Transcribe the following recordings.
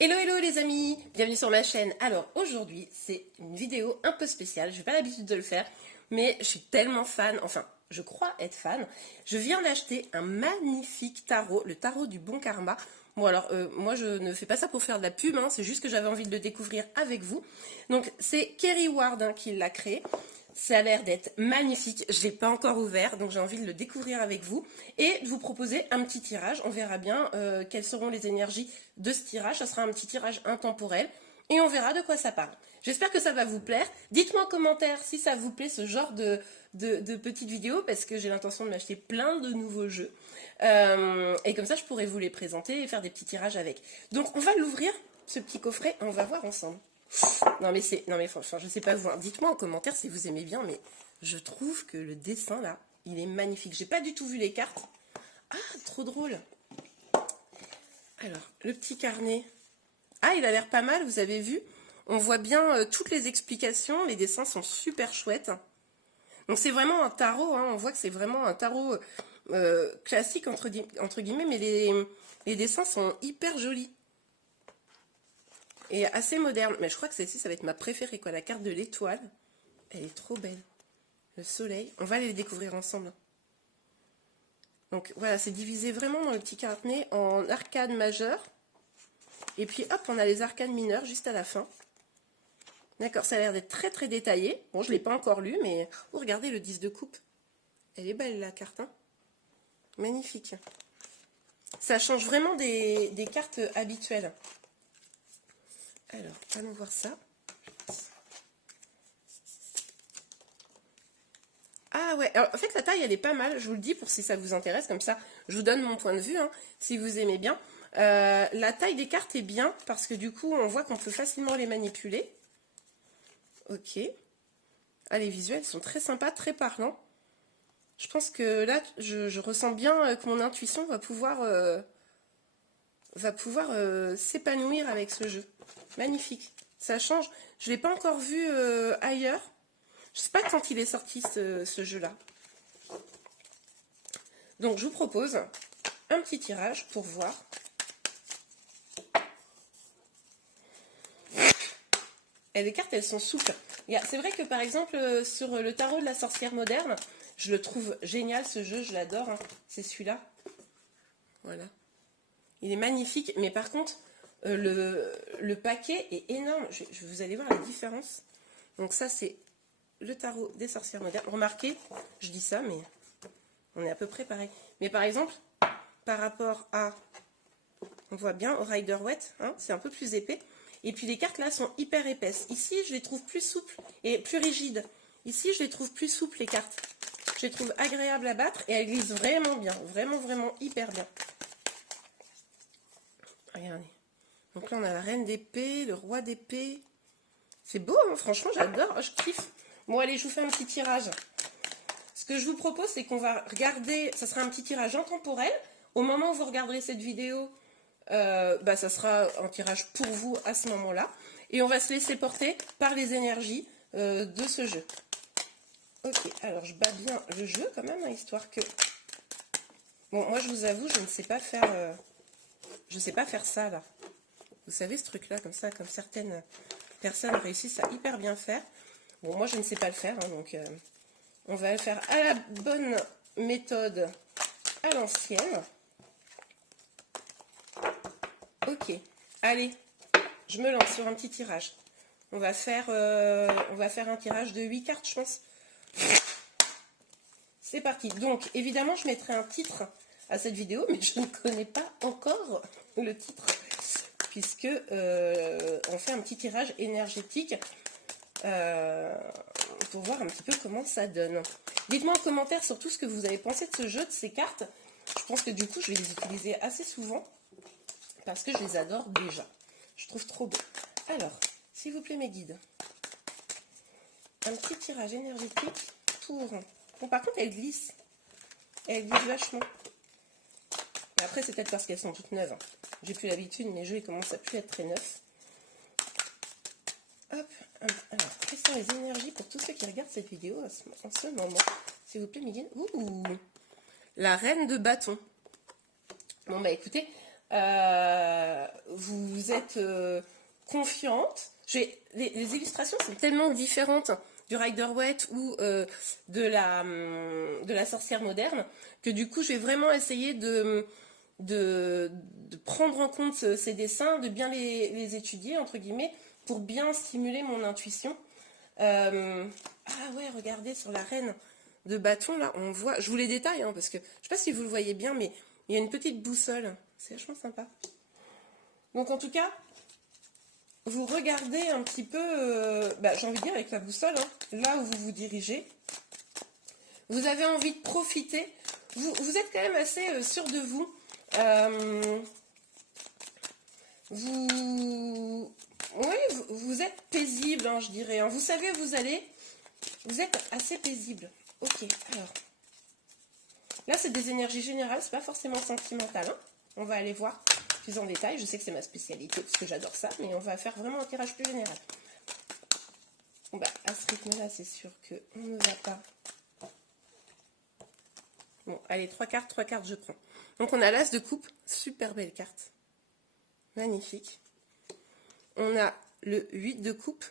Hello hello les amis, bienvenue sur ma chaîne. Alors aujourd'hui c'est une vidéo un peu spéciale, je n'ai pas l'habitude de le faire, mais je suis tellement fan, enfin je crois être fan. Je viens d'acheter un magnifique tarot, le tarot du Bon Karma. Bon alors moi je ne fais pas ça pour faire de la pub, hein, c'est juste que j'avais envie de le découvrir avec vous. Donc c'est Kerry Ward hein, qui l'a créé. Ça a l'air d'être magnifique, je ne l'ai pas encore ouvert, donc j'ai envie de le découvrir avec vous et de vous proposer un petit tirage. On verra bien quelles seront les énergies de ce tirage. Ça sera un petit tirage intemporel et on verra de quoi ça parle. J'espère que ça va vous plaire. Dites-moi en commentaire si ça vous plaît ce genre de petites vidéos parce que j'ai l'intention de m'acheter plein de nouveaux jeux. Et comme ça, je pourrai vous les présenter et faire des petits tirages avec. Donc on va l'ouvrir, ce petit coffret, et on va voir ensemble. Non mais franchement, je sais pas vous, hein. Dites-moi en commentaire si vous aimez bien, mais je trouve que le dessin là, il est magnifique. J'ai pas du tout vu les cartes. Ah, trop drôle. Alors, le petit carnet. Ah, il a l'air pas mal, vous avez vu. On voit bien toutes les explications, les dessins sont super chouettes. Donc c'est vraiment un tarot, hein. On voit que c'est vraiment un tarot classique entre guillemets, mais les dessins sont hyper jolis. Et assez moderne. Mais je crois que celle-ci, ça va être ma préférée, quoi. La carte de l'étoile. Elle est trop belle. Le soleil. On va les découvrir ensemble. Donc voilà, c'est divisé vraiment dans le petit carnet en arcades majeures. Et puis hop, on a les arcades mineures juste à la fin. D'accord, ça a l'air d'être très très détaillé. Bon, je ne l'ai pas encore lu, mais... Oh, regardez le 10 de coupe. Elle est belle, la carte, hein. Magnifique. Ça change vraiment des cartes habituelles. Alors, allons voir ça. Ah ouais, alors, en fait la taille elle est pas mal, je vous le dis pour si ça vous intéresse, comme ça je vous donne mon point de vue, hein, si vous aimez bien. La taille des cartes est bien, parce que du coup on voit qu'on peut facilement les manipuler. Ok. Ah, les visuels sont très sympas, très parlants. Je pense que là, je ressens bien que mon intuition va pouvoir s'épanouir avec ce jeu. Magnifique. Ça change. Je ne l'ai pas encore vu ailleurs. Je ne sais pas quand il est sorti ce jeu-là. Donc je vous propose un petit tirage pour voir. Et les cartes, elles sont souples. C'est vrai que par exemple, sur le tarot de la sorcière moderne, je le trouve génial ce jeu, je l'adore. Hein. C'est celui-là. Voilà. Il est magnifique, mais par contre, le paquet est énorme. Vous allez voir la différence. Donc ça, c'est le tarot des sorcières modernes. Remarquez, je dis ça, mais on est à peu près pareil. Mais par exemple, par rapport à... On voit bien au Rider-Waite, hein, c'est un peu plus épais. Et puis les cartes là sont hyper épaisses. Ici, je les trouve plus souples et plus rigides. Ici, je les trouve plus souples, les cartes. Je les trouve agréables à battre et elles glissent vraiment bien. Vraiment, vraiment hyper bien. Regardez. Donc là, on a la reine d'épée, le roi d'épée. C'est beau, hein, franchement, j'adore. Oh, je kiffe. Bon, allez, je vous fais un petit tirage. Ce que je vous propose, c'est qu'on va regarder... Ça sera un petit tirage intemporel. Au moment où vous regarderez cette vidéo... ça sera un tirage pour vous à ce moment-là. Et on va se laisser porter par les énergies de ce jeu. Ok, alors je bats bien le jeu quand même, hein, histoire que... Bon, moi je vous avoue, je ne sais pas faire... je sais pas faire ça, là. Vous savez, ce truc-là, comme ça, comme certaines personnes réussissent à hyper bien faire. Bon, moi je ne sais pas le faire, hein, donc on va le faire à la bonne méthode, à l'ancienne. Ok, allez, je me lance sur un petit tirage. On va faire un tirage de 8 cartes, je pense. C'est parti. Donc, évidemment, je mettrai un titre à cette vidéo, mais je ne connais pas encore le titre, puisque on fait un petit tirage énergétique pour voir un petit peu comment ça donne. Dites-moi en commentaire surtout ce que vous avez pensé de ce jeu, de ces cartes. Je pense que du coup, je vais les utiliser assez souvent, parce que je les adore déjà. Je trouve trop beau. Alors, s'il vous plaît mes guides, un petit tirage énergétique pour... Bon, par contre, elle glisse. Elle glisse vachement. Mais après, c'est peut-être parce qu'elles sont toutes neuves. Hein. J'ai plus l'habitude, mes jeux ils commencent à plus être très neufs. Hop. Alors, quelles sont les énergies pour tous ceux qui regardent cette vidéo en ce moment? S'il vous plaît, mes guides. Ouh, la reine de bâton. Bon, bah écoutez... vous êtes confiante. Les illustrations sont tellement différentes du Rider-Waite ou de la sorcière moderne que du coup je vais vraiment essayer de prendre en compte ces dessins, de bien les étudier entre guillemets pour bien stimuler mon intuition. Ah ouais, regardez sur la reine de bâton là, on voit, je vous les détaille hein, parce que je sais pas si vous le voyez bien, mais il y a une petite boussole, c'est vachement sympa. Donc en tout cas, vous regardez un petit peu, j'ai envie de dire avec la boussole, hein, là où vous vous dirigez. Vous avez envie de profiter. Vous êtes quand même assez sûr de vous. Vous êtes paisible, hein, je dirais. Hein. Vous savez où vous allez. Vous êtes assez paisible. Ok, alors. Là, c'est des énergies générales, c'est pas forcément sentimental. Hein. On va aller voir plus en détail. Je sais que c'est ma spécialité parce que j'adore ça, mais on va faire vraiment un tirage plus général. Bon, à ce rythme-là, c'est sûr qu'on ne va pas. Bon, allez, 3 cartes, je prends. Donc, on a l'as de coupe, super belle carte. Magnifique. On a le 8 de coupe.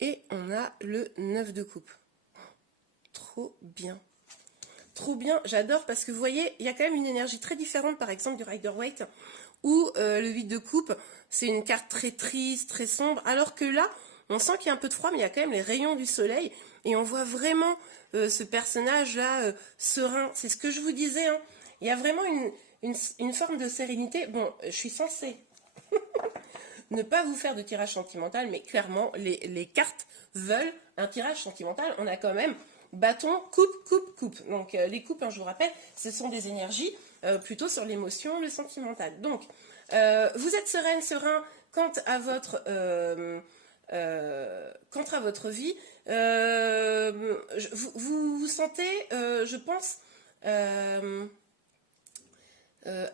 Et on a le 9 de coupe. Trop bien. Trop bien, j'adore parce que vous voyez, il y a quand même une énergie très différente, par exemple, du Rider-Waite, où le 8 de coupe, c'est une carte très triste, très sombre, alors que là, on sent qu'il y a un peu de froid, mais il y a quand même les rayons du soleil, et on voit vraiment ce personnage-là serein. C'est ce que je vous disais, hein. Il y a vraiment une forme de sérénité. Bon, je suis censée ne pas vous faire de tirage sentimental, mais clairement, les cartes veulent un tirage sentimental. On a quand même bâton, coupe. Donc, les coupes, hein, je vous rappelle, ce sont des énergies plutôt sur l'émotion, le sentimental. Donc, vous êtes serein quant à votre vie. Vous vous sentez, je pense,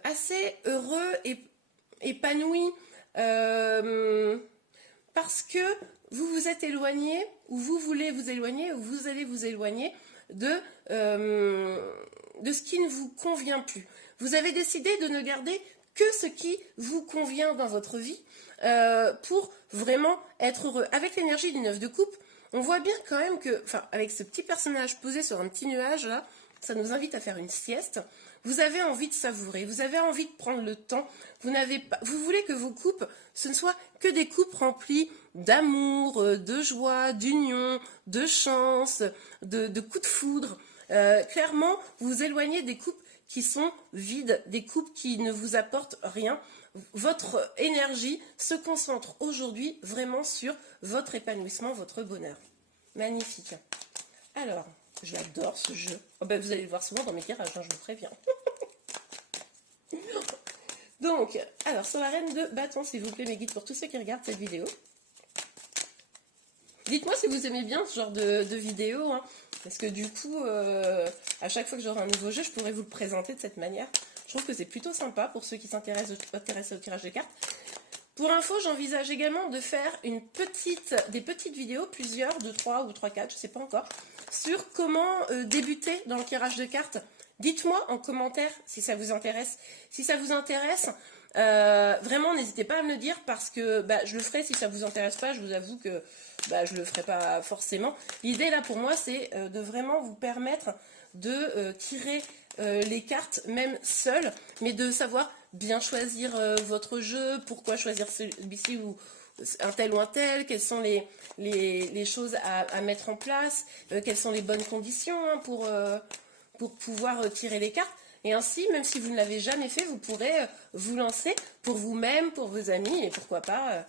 assez heureux et épanoui parce que vous vous êtes éloigné, ou vous voulez vous éloigner, ou vous allez vous éloigner de ce qui ne vous convient plus. Vous avez décidé de ne garder que ce qui vous convient dans votre vie pour vraiment être heureux. Avec l'énergie du 9 de coupe, on voit bien quand même que, avec ce petit personnage posé sur un petit nuage là, ça nous invite à faire une sieste. Vous avez envie de savourer, vous avez envie de prendre le temps. Vous voulez que vos coupes, ce ne soient que des coupes remplies d'amour, de joie, d'union, de chance, de coups de foudre. Clairement, vous vous éloignez des coupes qui sont vides, des coupes qui ne vous apportent rien. Votre énergie se concentre aujourd'hui vraiment sur votre épanouissement, votre bonheur. Magnifique. Alors, j'adore ce jeu. Oh vous allez le voir souvent dans mes tirages, hein, je vous préviens. Donc, alors, sur la reine de bâton, s'il vous plaît, mes guides pour tous ceux qui regardent cette vidéo. Dites-moi si vous aimez bien ce genre de vidéo, hein, parce que du coup, à chaque fois que j'aurai un nouveau jeu, je pourrais vous le présenter de cette manière. Je trouve que c'est plutôt sympa pour ceux qui s'intéressent au tirage de cartes. Pour info, j'envisage également de faire des petites vidéos, plusieurs, de 3 ou 3-4, je ne sais pas encore, sur comment débuter dans le tirage de cartes. Dites-moi en commentaire si ça vous intéresse. Si ça vous intéresse, vraiment n'hésitez pas à me le dire parce que je le ferai. Si ça vous intéresse pas, je vous avoue que je le ferai pas forcément. L'idée là pour moi, c'est de vraiment vous permettre de tirer les cartes même seul, mais de savoir bien choisir votre jeu, pourquoi choisir celui-ci ou un tel ou un tel, quelles sont les choses à mettre en place, quelles sont les bonnes conditions hein, pour pouvoir tirer les cartes. Et ainsi, même si vous ne l'avez jamais fait, vous pourrez vous lancer pour vous-même, pour vos amis, et pourquoi pas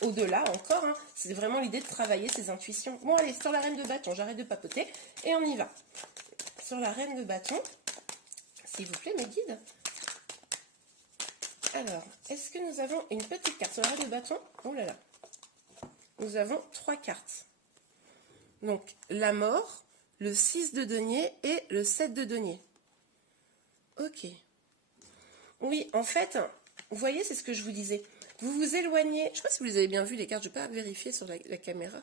au-delà encore. Hein. C'est vraiment l'idée de travailler ses intuitions. Bon, allez, sur la reine de bâton, j'arrête de papoter, et on y va. Sur la reine de bâton, s'il vous plaît, mes guides. Alors, est-ce que nous avons une petite carte sur la reine de bâton? Oh là là. Nous avons 3 cartes. Donc, la mort, le 6 de denier et le 7 de denier. Ok. Oui, en fait, vous voyez, c'est ce que je vous disais. Vous vous éloignez. Je ne sais pas si vous les avez bien vues, les cartes. Je ne vais pas vérifier sur la caméra.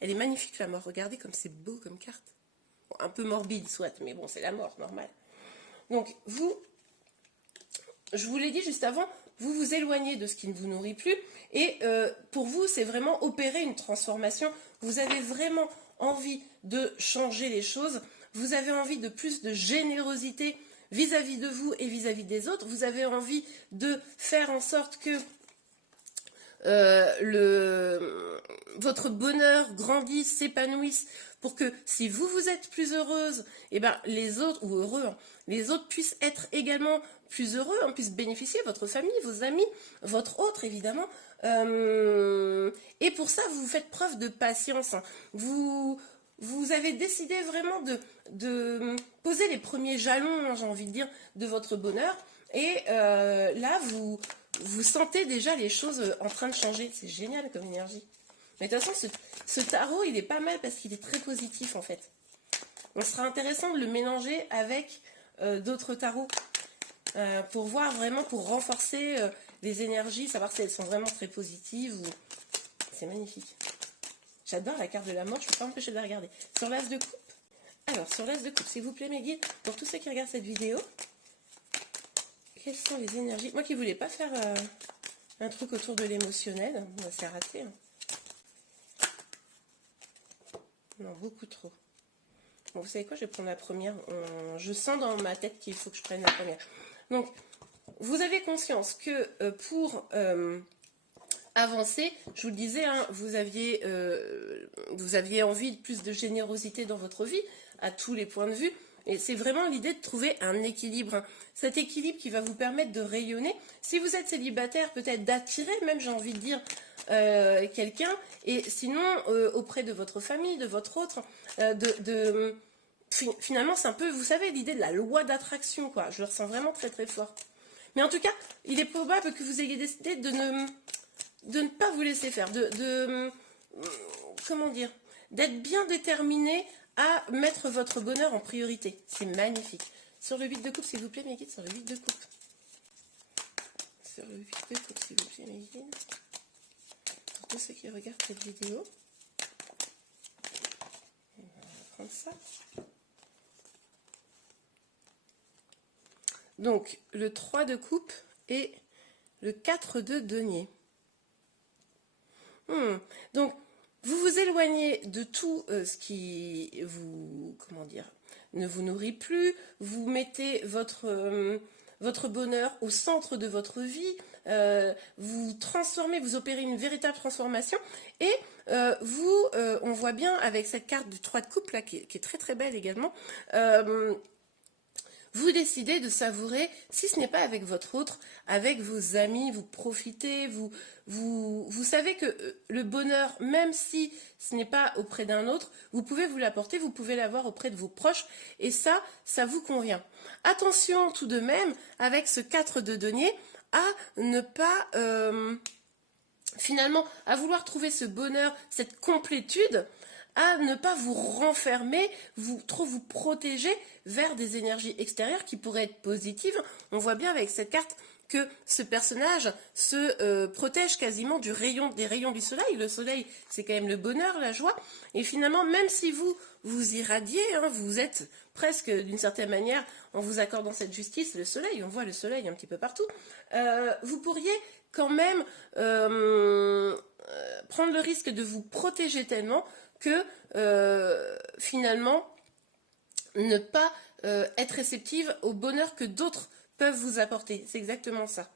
Elle est magnifique, la mort. Regardez comme c'est beau comme carte. Bon, un peu morbide, soit, mais bon, c'est la mort, normal. Donc, vous je vous l'ai dit juste avant, vous vous éloignez de ce qui ne vous nourrit plus. Et pour vous, c'est vraiment opérer une transformation. Vous avez vraiment envie de changer les choses. Vous avez envie de plus de générosité vis-à-vis de vous et vis-à-vis des autres. Vous avez envie de faire en sorte que votre bonheur grandisse, s'épanouisse, pour que si vous, vous êtes plus heureuse, et ben, les autres, ou heureux, hein, les autres puissent être également plus heureux, hein, puissent bénéficier, votre famille, vos amis, votre autre évidemment. Et pour ça, vous faites preuve de patience. Hein. Vous avez décidé vraiment de poser les premiers jalons, hein, j'ai envie de dire, de votre bonheur. Et là, vous sentez déjà les choses en train de changer. C'est génial comme énergie. Mais de toute façon, ce tarot, il est pas mal parce qu'il est très positif en fait. Donc, ce sera intéressant de le mélanger avec d'autres tarots pour voir vraiment, pour renforcer les énergies, savoir si elles sont vraiment très positives ou... C'est magnifique. J'adore la carte de la mort, je ne peux pas m'empêcher de la regarder. Sur l'as de coupe. Alors, sur l'as de coupe, s'il vous plaît mes guides, pour tous ceux qui regardent cette vidéo, quelles sont les énergies? Moi qui ne voulais pas faire un truc autour de l'émotionnel, c'est raté. Hein. Non, beaucoup trop. Bon, vous savez quoi, je vais prendre la première. Je sens dans ma tête qu'il faut que je prenne la première. Donc, vous avez conscience que pour avancer, je vous le disais, hein, vous aviez envie de plus de générosité dans votre vie, à tous les points de vue. Et c'est vraiment l'idée de trouver un équilibre. Hein. Cet équilibre qui va vous permettre de rayonner. Si vous êtes célibataire, peut-être d'attirer, même j'ai envie de dire, quelqu'un. Et sinon, auprès de votre famille, de votre autre, finalement, c'est un peu, vous savez, l'idée de la loi d'attraction, quoi. Je le ressens vraiment très très fort. Mais en tout cas, il est probable que vous ayez décidé de ne pas vous laisser faire, comment dire, d'être bien déterminé à mettre votre bonheur en priorité. C'est magnifique. Sur le 8 de coupe, s'il vous plaît, mes guides, sur le 8 de coupe. Sur le 8 de coupe, s'il vous plaît, mes guides. Pour tous ceux qui regardent cette vidéo. On va prendre ça. Donc, le 3 de coupe et le 4 de denier. Donc, vous vous éloignez de tout ce qui vous, comment dire, ne vous nourrit plus. Vous mettez votre bonheur au centre de votre vie. Vous transformez, vous opérez une véritable transformation. Et on voit bien avec cette carte du 3 de coupe, là, qui est très très belle également, vous décidez de savourer, si ce n'est pas avec votre autre, avec vos amis, vous profitez, vous savez que le bonheur, même si ce n'est pas auprès d'un autre, vous pouvez vous l'apporter, vous pouvez l'avoir auprès de vos proches, et ça vous convient. Attention tout de même, avec ce 4 de denier, à ne pas, finalement, à vouloir trouver ce bonheur, cette complétude, à ne pas vous renfermer, trop vous protéger vers des énergies extérieures qui pourraient être positives. On voit bien avec cette carte que ce personnage se protège quasiment des rayons du soleil. Le soleil, c'est quand même le bonheur, la joie. Et finalement, même si vous irradiez, hein, vous êtes presque d'une certaine manière, en vous accordant cette justice, le soleil, on voit le soleil un petit peu partout, vous pourriez quand même prendre le risque de vous protéger tellement que finalement ne pas être réceptive au bonheur que d'autres peuvent vous apporter. C'est exactement ça.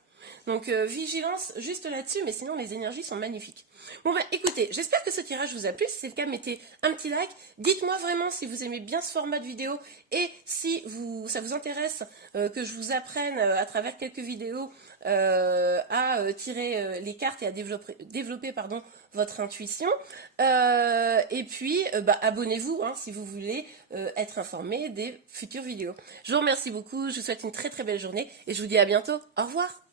Donc vigilance juste là-dessus, mais sinon les énergies sont magnifiques. Bon écoutez, j'espère que ce tirage vous a plu. Si c'est le cas, mettez un petit like. Dites-moi vraiment si vous aimez bien ce format de vidéo et si ça vous intéresse que je vous apprenne à travers quelques vidéos à tirer les cartes et à développer votre intuition. Et puis abonnez-vous hein, si vous voulez être informé des futures vidéos. Je vous remercie beaucoup, je vous souhaite une très très belle journée et je vous dis à bientôt. Au revoir.